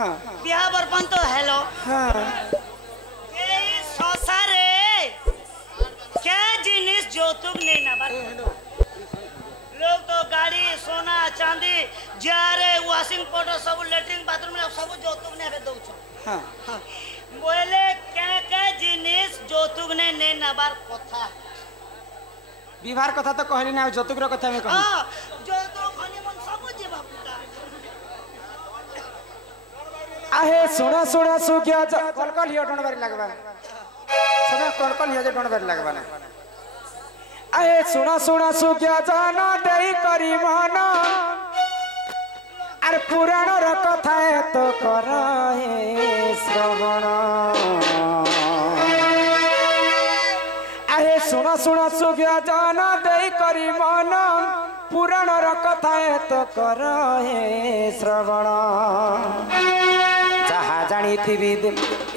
हाँ बिहा बरपन तो हेलो हाँ संसारे क्या जिनिस যৌতুক नहीं ना बात लोग तो गाड़ी सोना चांदी जारे वॉशिंग पाउडर सब लेटरिन बाथरूम में सब যৌতুক ने दो हाँ बोले क्या जिनिस যৌতুক ने नबार कथा विवाह कथा तो कहली ना जौतुक कथा में कहली हां যৌতুক हनीमून सब जीवा पुटा आहे सुना सुना सुकिया कलकल हियो डोंड बारी लगबा सुना कलकल हियो डोंड बारी लगबा ना आहे सुना सुना सुकिया जाना देई करी मन अरे पुराण र कथा तो कर हे श्रवण आहे सुना सुना सुकिया जाना देई करी मन पुराण र कथा तो कर हे श्रवण जहाँ जानी थी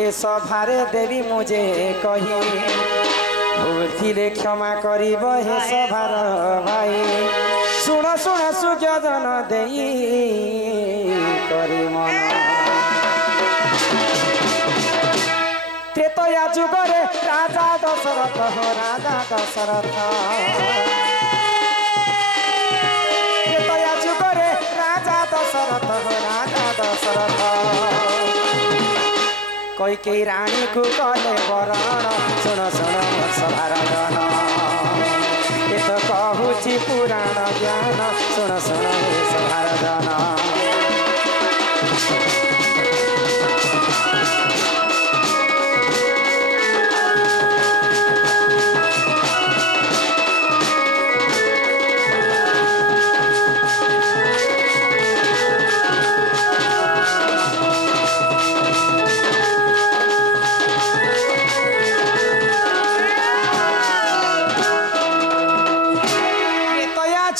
ए सभारे देवी मुझे कही भूल क्षमा करिब हे सभार भाई शुण शुण सुज्ञ जन देई करी मन त्रेतया जुगरे राजा दशरथ हो राजा दशरथ त्रेतया जुगरे राजा दशरथ हो राजा दशरथ कोई कई रानी को कले वरण सुन सुन सभार जन ये तो कहूची पुराण ज्ञान सुन सुन सभार जन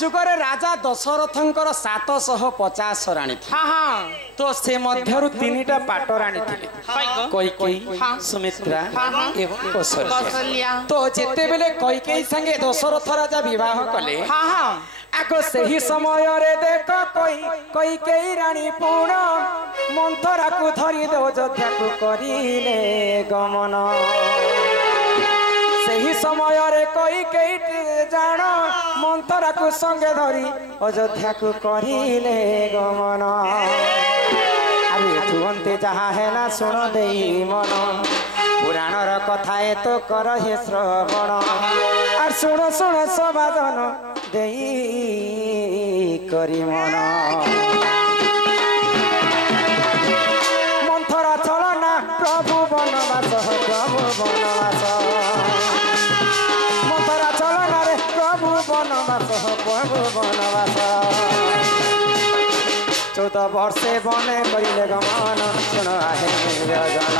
जुगरे राजा दशरथंकर 750 राणी तो से मध्यरु तीनटा पाट राणी थिले कैकेयी सुमित्रा एवं कौशल्या तो जेते बेले कैकेयी संगे दशरथ राजा विवाह कले आगो सही समय रे देख कैकेयी रानी पूर्ण मंथरा को धरी दो अयोध्या को करिले गमन सही समय रे कैकेयी जान मंथरा को संगे धरी अयोध्या को करिले गमन अरे तुहंते जहाँ है ना सुन देई मन पुराण र कथा तो कर हे श्रवण और सुन सुन सबादन देई करी मन मंथरा चलना प्रभु बनवास प्रभु बनवास मंथरा चलना रे प्रभु बनवास प्रभु बनवास 14 वर्षे बने करिले गमन सुन आहे जन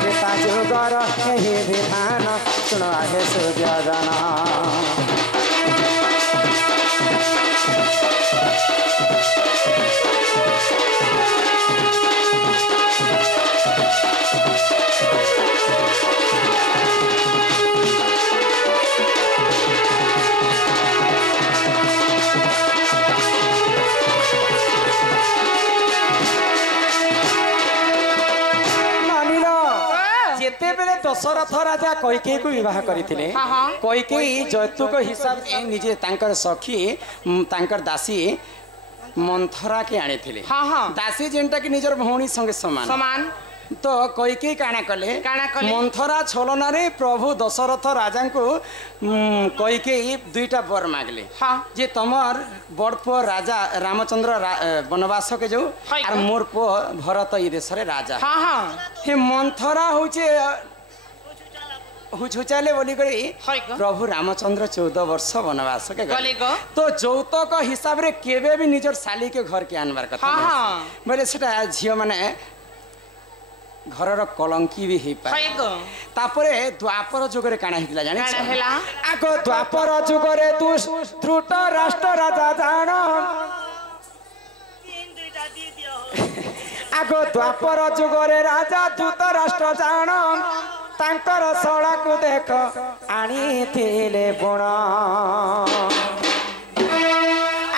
त्रेता जुगर हे विधान सुन आहे सूर्य जन दशरथ राजा कैकेयी को विवाह करते कैकेयी जौतुक हिसाब से निजे तांकर सखी तांकर दासी मंथरा के आनी दासी जेनटा कि निजर भौणी संगे समान समान तो कैकेयी काना कले मंथरा छलना रे प्रभु दशरथ राजा को कैकेयी दुईटा वर मागले जे तमर बड़ पुओ राजा रामचंद्र वनवास के जो और मोर पुओ भरत ई देश रे राजा हे मंथरा होचे हुचुचाले बोली करी प्रभु रामचंद्र 14 वर्ष वनवास के गले तो जौतक हिसाब रे केबे भी निजर साली के घर के आनबार कथा बोले सेटा झियो माने घरर कलंकी भी हे पाए तापरे द्वापर जुगरे काना हितला जाने आगो द्वापर जुगरे तू ध्रुत राष्ट्र राजा जान आगो द्वापर जुगरे राजा ध्रुत राष्ट्र जान तांकर सड़ा को देख आनी थिले बुण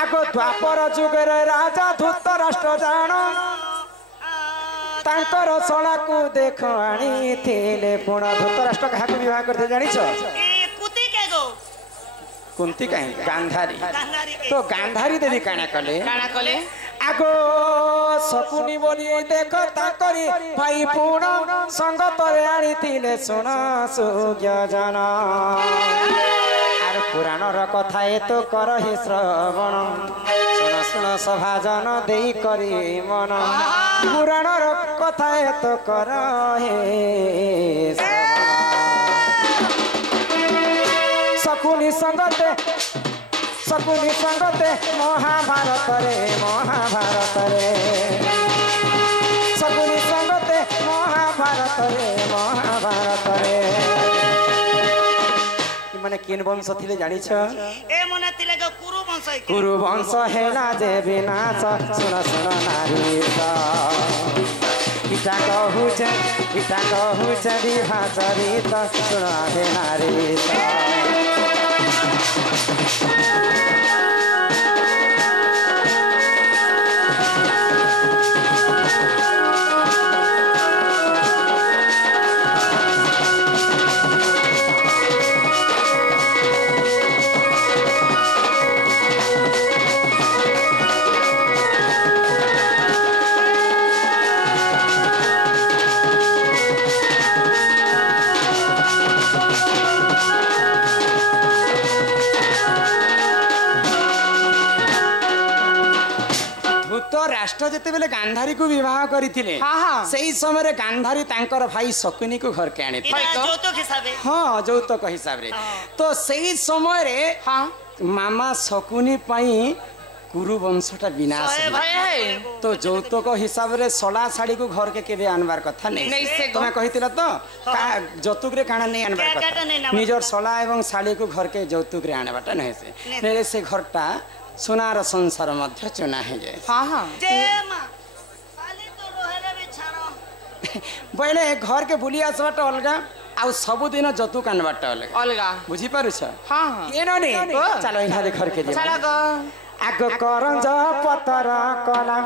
आगो द्वापर जुगरे राजा धृतराष्ट्र जान तांकर सला को देख आनी थिले पुण धृतराष्ट्र कहा विवाह करते जानिछ कुंती कहीं गांधारी तो गांधारी देवी काना कले आगो सकुनी बोली देख ताकरी भाई पुण संगत रे आनी थिले सुन सुज्ञ जन आर पुराण र कथा ए तो करहि श्रवण सुन सुन सभा जन देई करी मन पुराण र कथा ए तो करहि सकुनी संगते महाभारत रे सकुनी संगते महाभारत रे माने किन वंश थिले जानिछ ए मने थिले कुरु वंश हेला जे विनाश सुन सुन नारी इटा कहूचे विभाचरित सुन हे नारी राष्ट्र जेते बेले गांधारी को विवाह करथिले सेही समय गांधारी तांकर भाई शकुनी को घर के आनी जौतक हिसाब रे हां जौतक हिसाब रे तो सेही समय रे मामा शकुनी पई कुरु वंशटा विनाश तो जौतक हिसाब रे सला साड़ी को घर के केबे आनबार कथा नहीं तुम कहितिला तो जौतुक रे काना नहीं आनबार कथा निजर सला एवं साड़ी को घर के जौतुक रे आनबाटा नहीं से नेले से घरटा सोनार संसार मध्य चुना है बोले घर के बुली आसबाट अलगा आउ सब दिन जतुक आनबाट अलगा बुझी पारुछ चलो इहादे घर के आग करंज पतर कला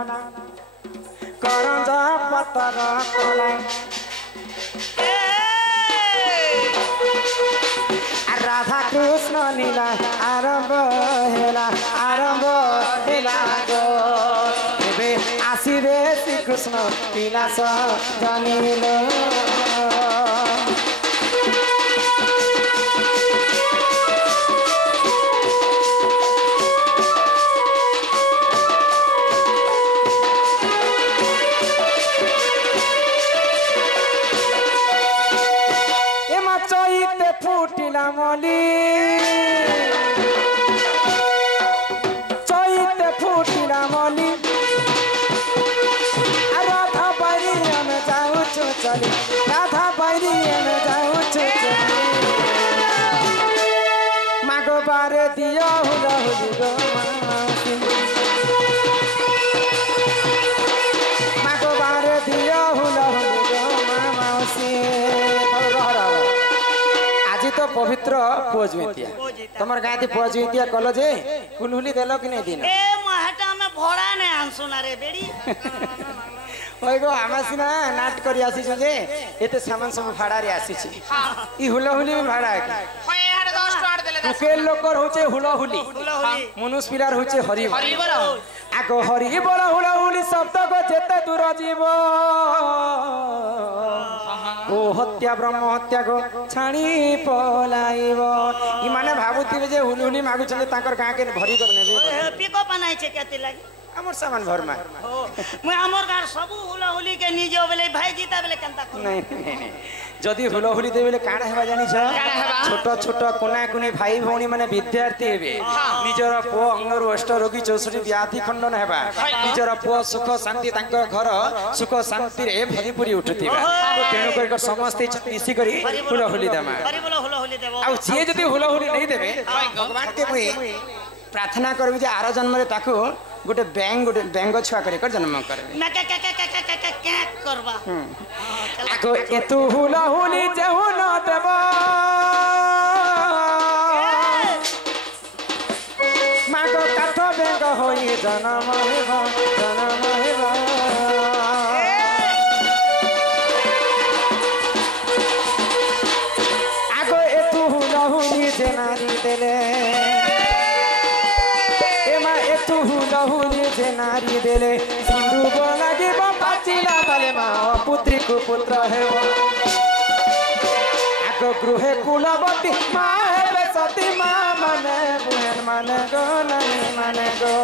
राधा कृष्ण लीला आरंभ हेला गो एबे आसीबे श्री कृष्ण विलास जानिलो फुटिला मली चैते फुटिला मली राधा बारी में जाऊ चली राधा बारी में जाऊ चली मागो बारे दियो हुला हुली गो मागो बारे दियो हुला हुली गो माउसी तो पवित्र पुआ जुइतिया तमर गाती पुआ जुइतिया कल जे हुलहुली देलो कि नहीं दिन ए महटा में भोड़ा ने आंसुना रे बेडी ओइ गो आमासिना नाट करी आसी छ जे एते सामान सब भाड़ा रे आसी छी ई हुलहुली में भाड़ा है होय यार 10 टका देले तुके लोकर होचे हुलहुली मनुष्य पिलार होचे हरि बोल आगो हरि बोल हुलहुली शब्द को जेते दूर जीव ओ हत्या ब्रह्म हत्या को छाणी पलाइब ई माने भाबुथिबे जे हुलहुली मागु छले ताकर गां के भरी कर नेबे पिकअप बनाइ छे केते लागि हमर सामान भरमा मैं हमर गार सब हुलहुली के निजे बेले भाई जीता बेले केनता नहीं जदि हुलहुली दे बेले काना हेबा जानि छ छोट छोट कोना कोनी भाई भौणी माने विद्यार्थी हेबे निजर पुओ अंगरु अष्ट रोगी 64 व्याधि खंडन हेबा निजर पुओ सुख शांति तांकर घर सुख शांति रे भरीपुरी उठतिबा तेनु कर समस्त मिसी करी हुलहुली दमा आ जे जदि हुलहुली नहीं देबे भगवान के मुई प्रार्थना करबी जे आरो जन्म रे ताकू गोटे बैंग छुआ कर जन्म करबे ना क्या करबा आको एतु हुलहुली जेहु न देबा मागो काठ बेंग होई जन्म हेबा आगो एतु लहुनी जे नारी देले एमा एतु लहुनी जे नारी देले सिंधु लागे पाचिला बाले मा पुत्री को पुत्र हेबो आगो गृहे कुलवती मा हेबे सती मा माने बुहेन माने गो नहीं माने गो